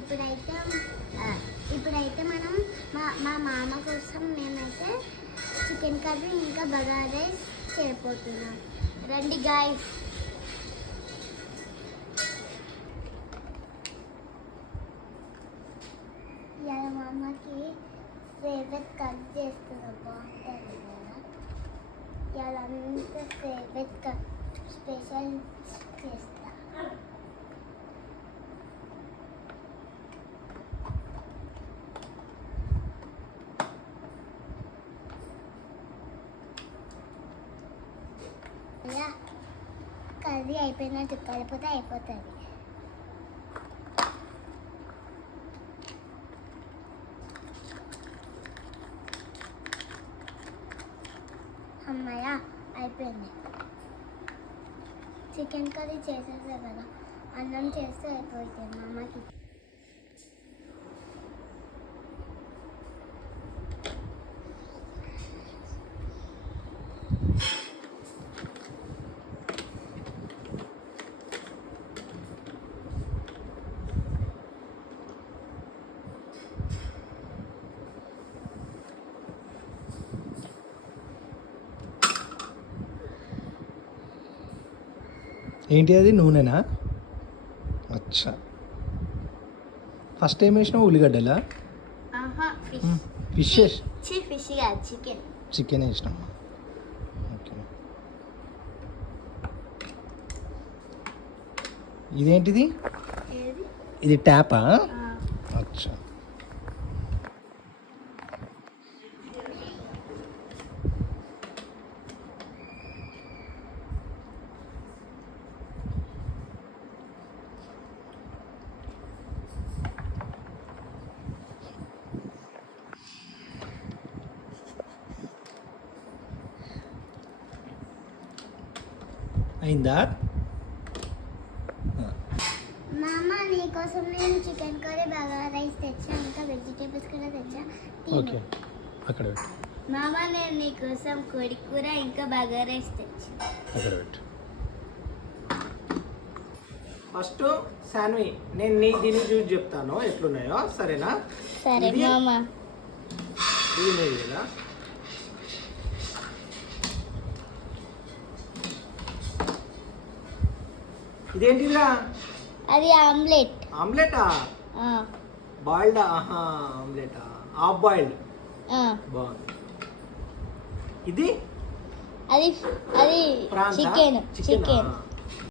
ఇప్పుడైతే ఇప్పుడైతే మనం మా మామ కోసం మేమైతే చికెన్ కర్రీ ఇంకా బగారా రైస్ చేయబోతున్నాం. రండి గాయ్స్. ఇవాళ మా అమ్మకి ఫేవరెట్ కట్ చేస్తున్నా, బాగుంటుంది కదా. ఇవాళ అంతా ఫేవరెట్ కట్ స్పెషల్ చేస్తా. కర్రీ అయిపోయినట్టు కలిపితే అయిపోతుంది. అమ్మయ్య అయిపోయింది. చికెన్ కర్రీ చేసేసే కదా, అన్నం చేస్తే అయిపోతుంది మా అమ్మకి. ఏంటి అది, నూనెనా? అచ్చా, ఫస్ట్ ఏం వేసినావు? ఉల్లిగడ్డలా? ఫిష్ చికెన్ వేసినాం. ఓకే, ఇదేంటిది? ఇది ట్యాపా? అచ్చా, అయిందా? మామ నీకోసం నేను చికెన్ కర్రీ బగారా రైస్ తెచ్చా, ఇంకా వెజిటేబుల్స్ కూడా తెచ్చా. ఓకే, అక్కడ పెట్టు. మామ నేను నీకోసం కోడి కూర ఇంకా బగారా రైస్ తెచ్చా, అక్కడ పెట్టు. ఫస్ట్ శాన్వి, నేను నీకు దీన్ని చూసి చెప్తాను ఎట్లున్నాయో, సరేనా? సరే మామ. ఇది లేదు కదా. ఇదేంటిదిరా? అది ఆమ్లెట్. ఆమ్లెటా? బాయిల్డా? ఆమ్లెటా? Half boiled. బాగుంది. ఇది అది అది ప్రాన్స్? చికెన్.